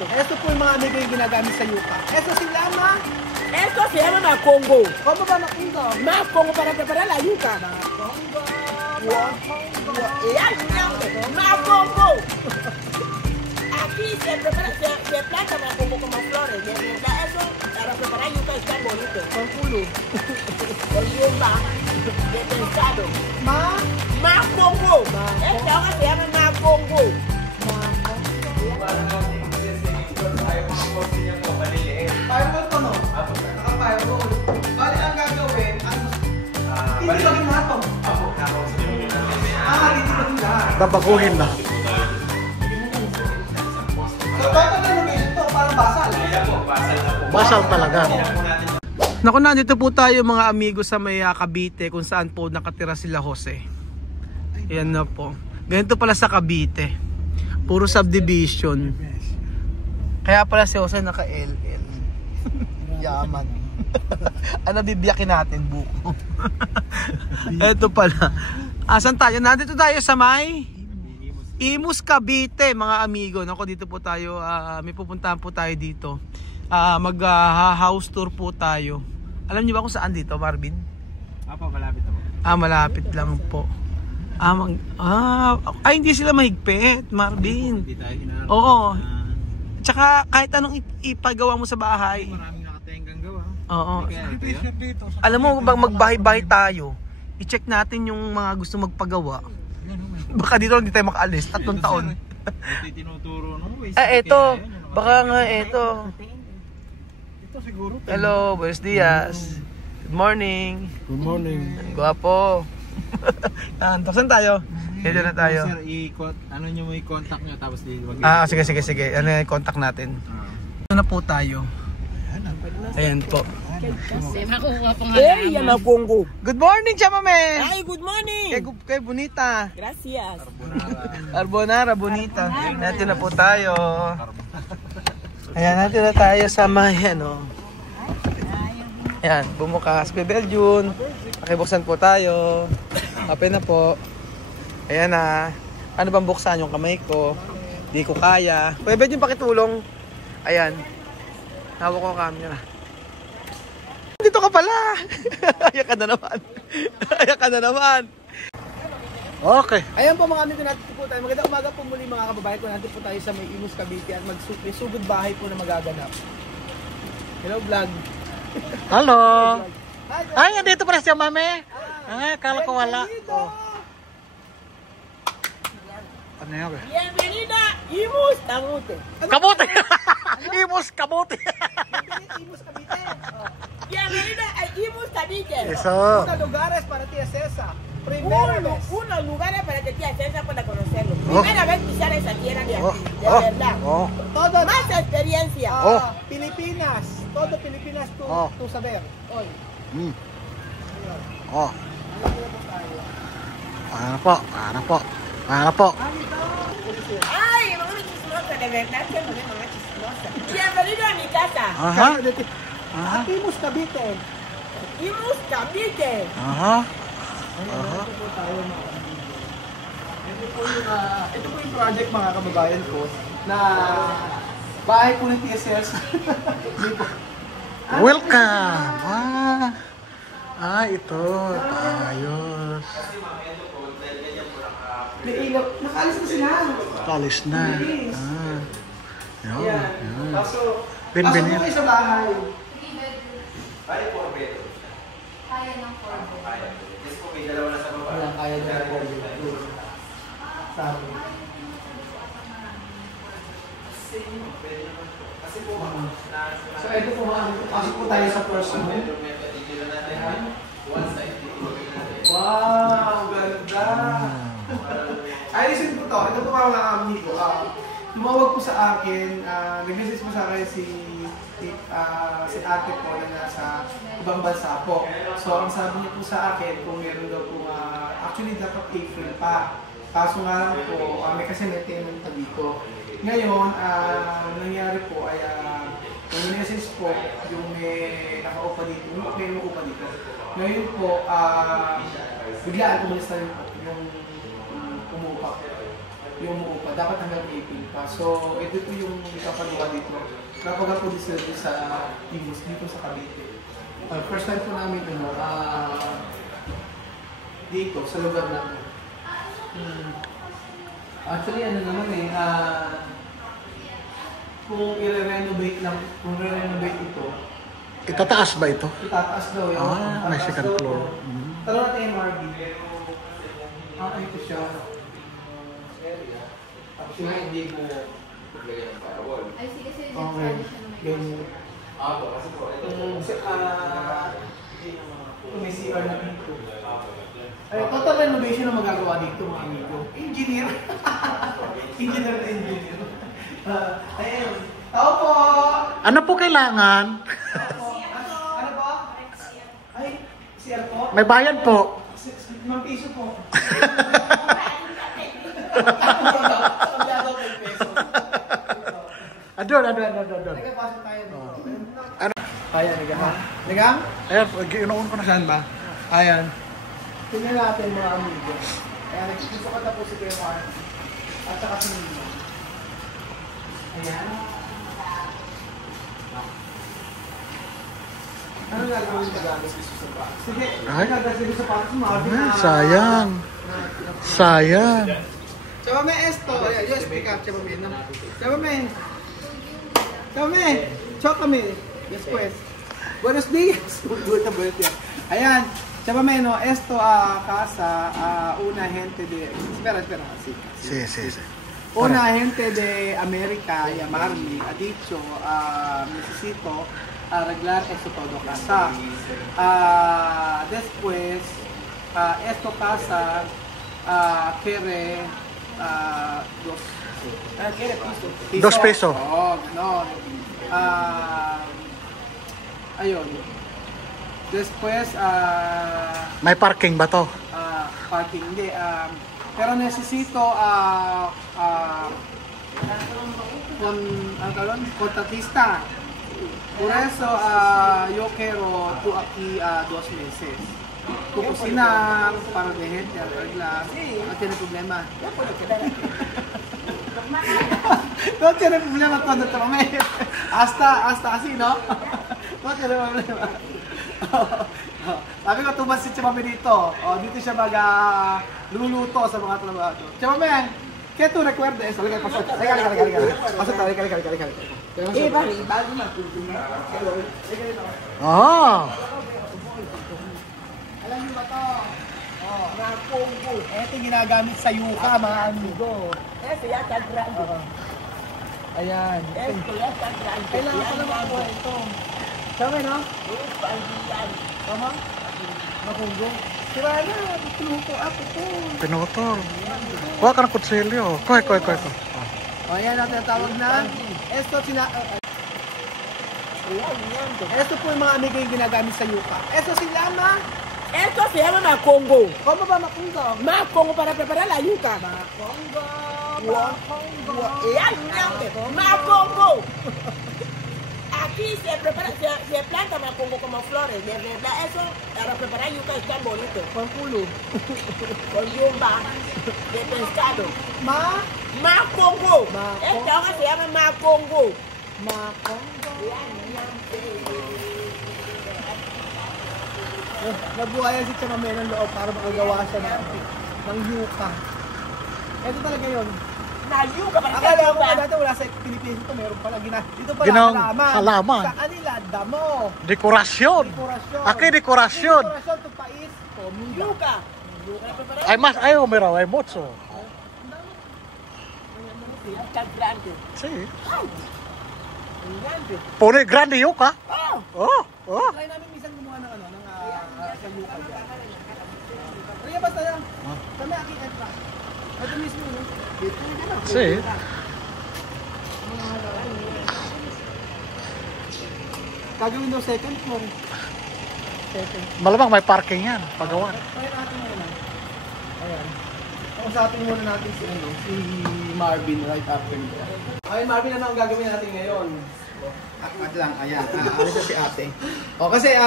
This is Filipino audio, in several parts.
bonito. Ito po yung mga amigo yung ginagamit sa yuca. Ito sila ma? Esto se llama macongo. Como ba makungo? Macongo para preparar la yuca. Makungo. Macongo. Aquí se prepara, se planta macongo como flores. De verdad, eso para preparar yuca está bonito. Con culo. Con yuca de pescado. Macongo. Esta hoja se llama macongo. Fireball to no? Naka-fireball. Bali ang gagawin, hindi ba ginatong? Hindi ba ginatong? Babaguhin na. So, total na location to, parang basal. Basal talaga. Naku, nandito po tayo mga amigo sa may Cavite kung saan po nakatira sila Jose. Ayan na po. Ganito pala sa Cavite. Puro subdivision. Kaya pala si Jose naka-LL. Yaman. Ano bibiyakin natin buko? Ito pala. Asan tayo? Nandito tayo sa may Imus Cavite mga amigo. Nako, dito po tayo. May pupuntahan po tayo dito. Mag-house tour po tayo. Alam niyo ba kung saan dito, Marvin? Apo, malapit ako. Malapit lang po. Hindi sila mahigpit, Marvin. Hindi tayo hinarap. Oo. Tsaka kahit anong ipagawa mo sa bahay. Maraming nakatenggang gawa. Oo. Dito. Alam mo, magbahay-bahay tayo, i-check natin yung mga gusto magpagawa. Baka dito hindi tayo makaalis, 3 taon. Ito tinuturo, no? Eto. Baka nga, eto. Ito siguro. Hello, buenos dias. Good morning. Good morning. Guwapo. Saan tayo? Dito na tayo. Sir, ano nyo mo i-contact nyo tapos Sige. Ano yung contact natin? Ito na po tayo. Ayan po. Hey, yan ang Congo. Good morning, chamame! Ay, good morning. Kay Bonita. Gracias. Carbonara, Bonita. Natin na po tayo. Ayan, natin na tayo sa mayan, oh. Ayan, bumukas. Kuya Beljun. Pakibuksan po tayo. Open na po. Ayan na. Ano bang buksan yung kamay ko? Di ko kaya. Kuya Beljun, pakitulong. Ayan. Hawak ko camera. Dito ka pala. Ayak ka na naman. Okay. Ayan po mga amigo, natin po tayo. Magandang umaga po muli mga kababayan ko. Natin po tayo sa may Imus Cavite at magsugod bahay po na magaganap. Hello vlog. Hello. Hi, Ay, andito pala siya, mami. Kala ko wala. Oh. Ano yan? Bienvenida, Imus Camote. Kamote! Imus kamote! Imus Cavite. Bienvenida a Imus Cavite. Eso. Una lugares para ti es esa. Primera vez. Unos lugares para que tía César pueda conocerlo. Primera vez pisar esa tierra de aquí, de verdad. Todo Más experiencia. Pilipinas. Todo Pilipinas tu saber. Hoy. Para po. Ay, mamá chismosa, de verdad que no es mamá chismosa. Bienvenido a mi casa. Imus Cavite. Imus Cavite. Ito po yung project mga kababayan ko na bahay po ng TSS. Welcome! Ito. Ayos. May ilaw. Nakalis na sila. Kalis na. Yan. Pasok po Bienvenido. kayo sa bahay. Kaya ng 4 bedroom. Yes po, may dalawa na sa baba. Wala, kaya niya na po. Sabi. Kasi po, So ito po mga, pasok po tayo sa first room. Wow, ganda! Ayusin po to. Ito po mga amigo. Tumawag po sa akin, nag-message po sa akin si ate po na nasa ibang bansa po. So ang sabi niya po sa akin, kung meron daw po, actually dapat April pa. Kaso nga lang po, kasi may tenant dito. Ngayon, nangyari po ay yung message po, yung may naka-upa dito, may upa dito. Ngayon po, biglaan umalis na rin po yung umupa. yung umuupa, dapat hanggang 18 pa. So, ito po yung ipapagawa dito. Napag-produce dito sa Imus, dito sa Cavite. First time po namin dito, sa lugar natin. Actually, ano naman kung i-renovate lang, kung i-renovate ito, Itataas ba ito? itataas daw yun. May Tataas second daw floor. to. Tanong natin yung MRB. Ito siya. Actually, hindi ko. Ay, sige, sige. Okay. Ganyan. May CR na dito. Ay, total renovation na magagawa dito, mga amigo. Engineer. Engineer. Ayun. Tao po! Ano po kailangan? Ano ba? Ay, CR po? May bayad po. 5 piso po. Adon. Nagpapasok tayo dito. Ayan, nagang. Nagang? Ayan, ginoon ko na Saan ba? Ayan. Tingnan natin mga amigo. Ayan, nagsusukat na po si Kuya Mark. At saka si Nino. Ayan. Ano gagawin sa gagas sa sapatos? Sige, Ay. gagawin sa sapatos mo. Sayang. Chama me esto. Ayan, yo explicar, chama me. Chama me. Chócame. Después. Buenos días. Ayan. Chama me, no, esto casa una gente de... Espera. Sí. Sí. Una gente de América llamarme ha dicho, necesito arreglar esto todo casa. Después, esto casa quiere quiere piso. 2 peso. Oo, ganon. Ayun. Después, May parking ba to? parking, hindi. Pero necesito contratista. Por eso yo quiero tú aquí 2 meses. Tu cocinar para de gente arreglar. No tiene problema. No tiene problema cuando te lo metes. Hasta así, ¿no? No tiene problema. Sabi ko, tumas si Chimame dito. Dito siya luluto sa mga trabaho. Chimame, ¿qué tú recuerdas eso? Pasok. Pasok tayo, halika. Bago matulog. Alam niyo ba to? Rapongo. Ito yung ginagamit sa yuka, mga amigo. Ito yata grande. Ayan. Ito yata grande. Kailangan ko naman po ito. Tama, no? Tama? Rapongo. Tira na, pinuto ako ito. Pinutol. Huwag ka ng kutsilyo. Koy. O, ayan natin tawag na. Ito po yung mga amigo yung ginagamit sa yuka. Ito si Lama. Esto se llama macongo. Como ba makungo? Macongo para preparar la yuca. Makongo. Macongo. Aquí se prepara, se planta macongo como flores. De verdad, eso para preparar yuca es tan bonito. Con culo. Con yumba de pescado. Macongo. Macongo. Esta hoja se llama macongo. Makongo. Nabuhayan si Chamame ng loob para makagawa siya ng yuka. Ito talaga yun. Na yuca para hacer Akala ko yuca. dati wala sa Pilipinas ito, meron pala dito pala Ginawang halaman. halaman. Sa kanila, damo. Dekorasyon. Dekorasyon. Aki dekorasyon. Dekorasyon to pais, comida. Yuca. Para preparar Ay mas ayaw meraw ay motso. tan grande. Si. Grande. Pone grande yuka. Oh. Try namin minsan gumawa ng sa yuka dyan. Kaya basta yan. Kami akikat pa. Ito mismo, no? Dito yun lang. Si. Gagawin daw second floor. Malamang may parking yan. Pagawa. Try natin muna. Ayan. Kausapin muna natin si Marvin right after nito. Okay, Marvin, ano ang gagawin natin ngayon? At lang, ayan. Ano siya si ate? O, kasi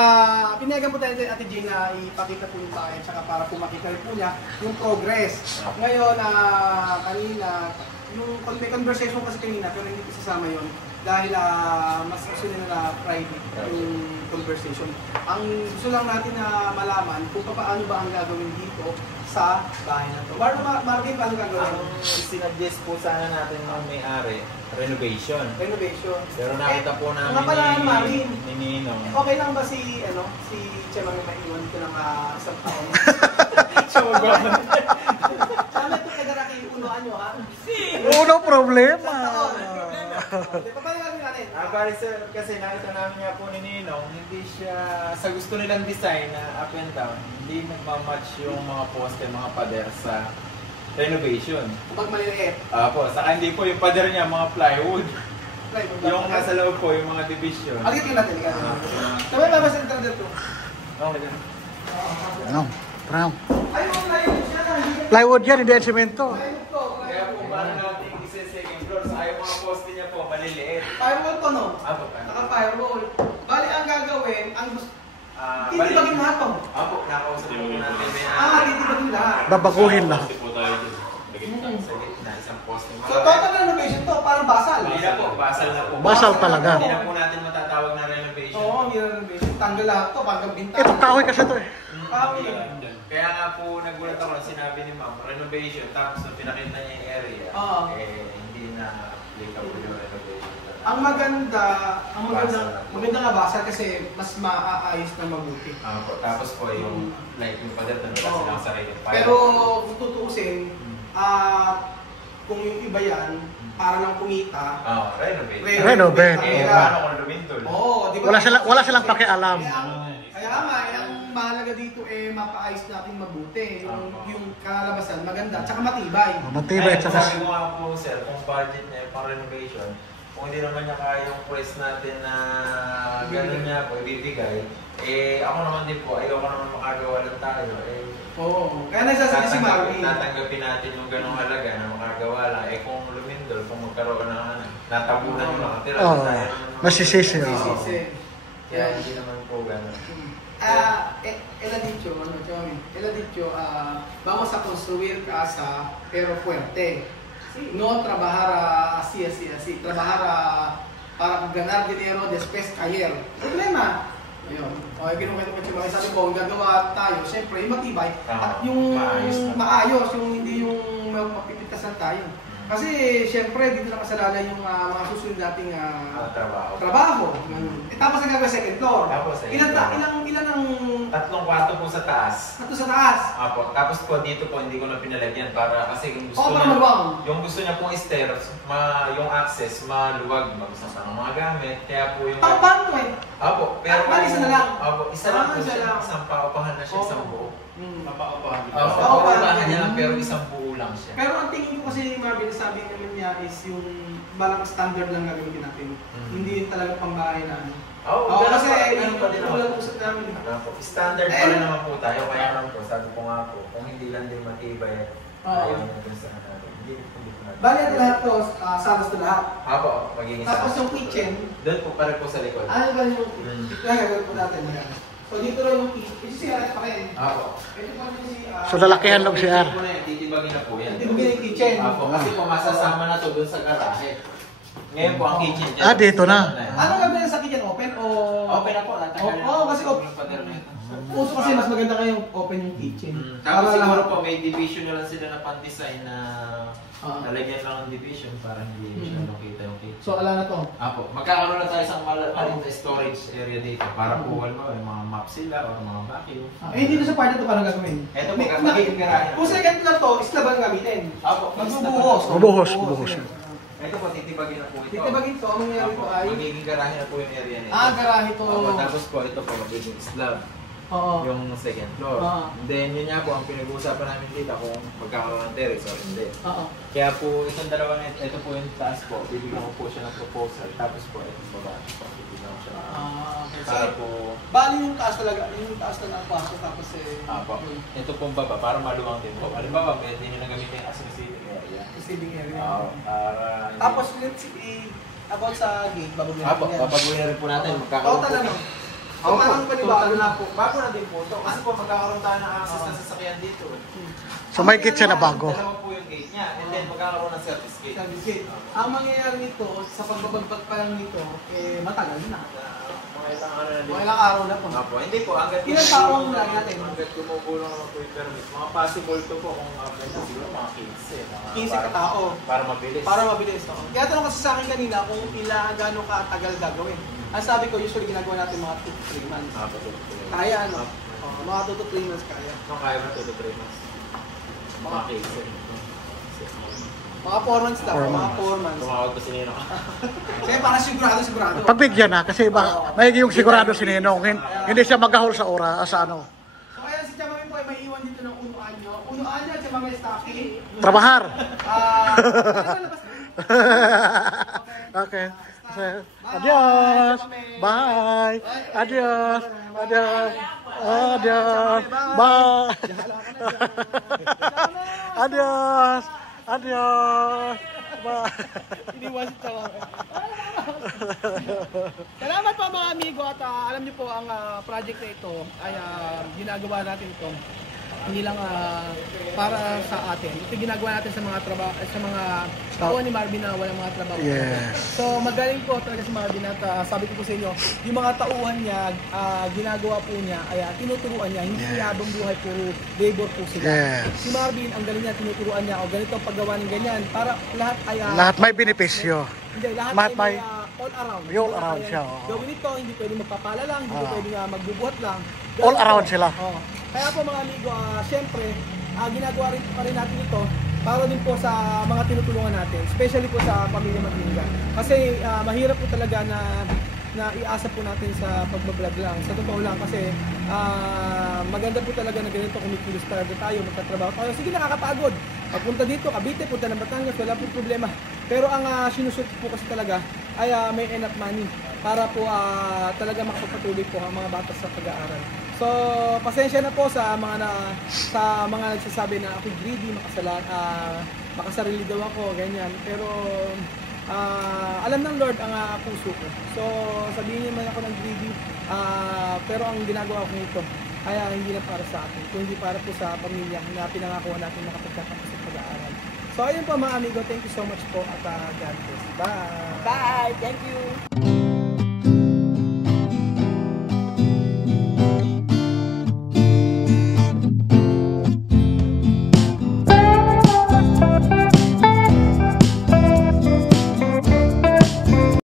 pinayagan po tayo sa ate Jane na ipakita po yung bahay tsaka para po makita rin po niya yung progress. Ngayon, kanina, yung may conversation kasi kanina pero hindi ko sasama yun dahil mas gusto nila na private yung conversation. Ang gusto lang natin na malaman kung paano ba ang gagawin dito sa bahay na to. Marvin, paano gagawin? Ang sinadjust po sana natin ng may-ari, renovation. Renovation. Pero nakita po namin nga pala, Marvin. ni Ninong. Okay lang ba si Chema may maiwan ko ng isang taon? Tama ito kagaraki yung unuan nyo, ha? Uno problema. Paano gagawin natin? Bali sir, kasi nakita namin nga po ni Ninong, hindi siya sa gusto nilang design na up and down, hindi nagmamatch yung mga poste, mga pader sa renovation. Kapag maliliit. Apo, saka hindi po yung pader niya, mga plywood. Yung nasa loob po, yung mga division. Alikin natin. Sabay ba sa internet to? Okay na. Ano? Tram. Ay, mga plywood siya. Plywood yan, hindi yan semento. Plywood to. Kaya po parang natin isa second floor, saka yung mga poste niya po, maliliit. Firewall to, no? Apo, Naka-firewall. Bali, ang gagawin, ang gusto... bali. Titibagin lahat to. Apo, nakausap po natin. Titibagin lahat. Babaguhin lang. Sa gitna, isang poste. So, total renovation to, parang basal. Hindi na po, basal na po. Basal talaga. Hindi na po natin matatawag na renovation. Oo, hindi na renovation. Tanggal lahat to, pagkang bintana. Ito, kahoy kasi to eh. Kahoy. Kaya nga po nagulat ako nung sinabi ni ma'am, renovation, tapos nung pinakita niya yung area, Oo. hindi na applicable yung renovation. Ang maganda nga basal kasi mas maaayos na mabuti. Tapos po yung, like yung pader na nila silang sarili. Pero kung tutuusin, kung yung iba yan, para lang kumita, renovate. Renovate. Paano kung lumindol? Oo, di ba? Wala silang pakialam. Kaya nga, ang mahalaga dito mapaayos natin mabuti. Yung kalalabasan, maganda, tsaka matibay. Matibay, Ayun, tsaka... sabi ko nga po sir, kung budget niya pang renovation, kung hindi naman niya kaya yung price natin na gano'n niya po ibibigay, ako naman din po, ayoko naman makagawa lang tayo. Oo, kaya nagsasabi si Marvin. Tatanggapin natin yung ganong halaga na makagawa lang. Kung lumindol, kung magkaroon ng natabunan yung nakatira. Oo, masisisi. Kaya hindi naman po gano'n. Ela dicho, vamos a construir casa pero fuerte. No trabajar así. Trabajar para ganar dinero después caer. Problema. Ayun. Okay, kinukwento ko siya. Sabi ko, ang gagawa tayo, siyempre, matibay. At yung maayos, yung hindi yung mapipitasan tayo. Kasi, siyempre, dito na kasalala yung mga susunod nating trabaho. Tapos ang gagawin second floor. Ilan ang... 3 kwarto po sa taas. Ito sa taas. Apo. Tapos po dito po hindi ko na pinalagyan para kasi yung gusto niya pong stairs, yung access maluwag, magsasama ng mga gamit. Kaya po yung Paano eh? Apo, pero isa na lang. Apo, isa lang po Isa siya. lang. Isang paupahan na siya, isang buo. Napaupahan. Paupahan niya lang pero isang buo lang siya. Pero ang tingin ko kasi ni Marvin, sabi naman niya is yung balang standard lang gagawin natin. Hindi yung talagang pambahay na ano. Kasi ganun pa din naman. Walang usap namin. Standard pa rin naman po tayo. Kaya naman po, sabi ko nga po, kung hindi lang din matibay at ayaw na dun sa natin. Hindi po natin. Bali ito lahat to, salas to lahat. Apo, magiging Tapos salas. yung kitchen. Doon po pa rin po sa likod. Ano ba yung kitchen? Ito lang gagawin po natin. So dito lang yung kitchen. Ito si Arat pa rin. Apo. Ito pa rin si... So lalakihan lang si R. Titibagin na po yan. Titibagin yung kitchen. Apo, kasi po masasama na to doon sa garahe. Ngayon po ang kitchen dyan. Dito na. Ano gagawin sa kitchen? Open o... Open na po. Oo, kasi open. Yung pader na ito. Uso kasi mas maganda kayong open yung kitchen. Tapos siguro po may division na lang sila na pan-design na nalagyan lang ng division para hindi siya nakita yung kitchen. So ala na to. Apo, magkakaroon na tayo sa maliit na storage area dito para po may mga map sila o mga vacuum. Dito sa part na to paano gagawin? Ito po, magiging garahe. Kung second na to, islaban gamitin. Apo, Magbubuhos. Bubuhos. Ito po, titibagin na po ito. Titibagin to, ang nangyari po ay... Magiging garahe na po yung area nito. Garahe to. Tapos po, ito po, magiging slab. Oo. Yung second floor. And then yun nga po ang pinag-uusapan namin dito kung magkakaroon ng terrace or hindi. Kaya po itong dalawa na ito po yung taas po, bibigyan ko po siya ng proposal. Tapos po itong baba, bibigyan ko siya ng para po... Bali yung taas talaga, yung taas talaga ang pasok tapos ito pong baba para maluwang din po. Halimbawa, pwede nyo na gamitin as receiving area. receiving area. Oo, para... Tapos, let's see, about sa gate, bago na Apo, papaguhin rin po natin. Magkakaroon Total po. ano? Opo, Total total na po. Bago na din po ito. Kasi po magkakaroon tayo ng access na sasakyan dito. So may gate siya na bago. Dalawa po yung gate niya. And then magkakaroon ng service gate. Service gate. Ang mangyayari nito, sa pagbabagpag pa lang nito, matagal na. Mga isang ano na din. Mga ilang araw na po. Opo, hindi po. Hanggat Ilang taong lang natin? Hanggat gumugulong naman po yung permit. Mga possible to po kung siguro mga 15. 15 katao. Para mabilis. Para mabilis. No? Kaya tanong kasi sa akin kanina kung gano'ng katagal gagawin. Ang sabi ko, usually ginagawa natin mga 2 to 3 months. Kaya ano? Mga 2 to 3 months kaya. Kung kaya mo 2 to 3 months. Mga 15. Mga 4 months daw. 4 Mga months. 4 months. Tumawag ko si Nino. Kaya para sigurado. Pagbigyan na kasi iba, may yung sigurado si Ninong. Hindi siya magahol sa oras sa ano. So ayan, si Chamamay po ay may iwan dito ng unuan nyo. Unuan nyo, Chamamay Stocking. Trabahar. Labas Okay. Adios. Bye. Adios. Adios. Adios. Bye. Adios. Adios. Bye. Iniwan si Chamamay. Salamat po mga amigo at alam niyo po ang project na ito ay ginagawa natin ito hindi lang para sa atin. Ito ginagawa natin sa mga trabaho sa mga tao ni Marvin na walang mga trabaho. Yes. So magaling po talaga si Marvin at sabi ko po sa inyo, yung mga tauhan niya ginagawa po niya ay tinuturuan niya, hindi habang buhay puro labor po sila. Yes. Si Marvin ang galing niya tinuturuan niya o ganito ang paggawa ng ganyan para lahat ay Lahat may benepisyo. hindi, lahat Lahat ay may all around. all around siya, oo. Gawin ito, hindi pwede magpapala lang, hindi pwede magbubuhat lang. All around sila. Oh. Kaya po mga amigo, syempre, ginagawa rin pa rin natin ito para din po sa mga tinutulungan natin, especially po sa pamilya Matinga. Kasi mahirap po talaga na iasa po natin sa pagbablog lang. Sa totoo lang kasi maganda po talaga na ganito kumikilos talaga tayo, magtatrabaho tayo. Sige, nakakapagod. Pagpunta dito, Cavite, punta ng Batangas, wala po problema. Pero ang sinusurt po kasi talaga ay may enough money para po talaga makapagpatuloy po ang mga bata sa pag-aaral. So, pasensya na po sa mga nagsasabi na ako greedy, makasarili daw ako, ganyan. Pero alam ng Lord ang puso ko. So, sabihin niyo man ako ng greedy, pero ang ginagawa ko nito ay hindi na para sa akin, kundi para po sa pamilya na pinangakuha natin makapagkatapos sa pag-aaral. So, ayun po mga amigo, thank you so much po at God bless. Bye! Bye! Thank you!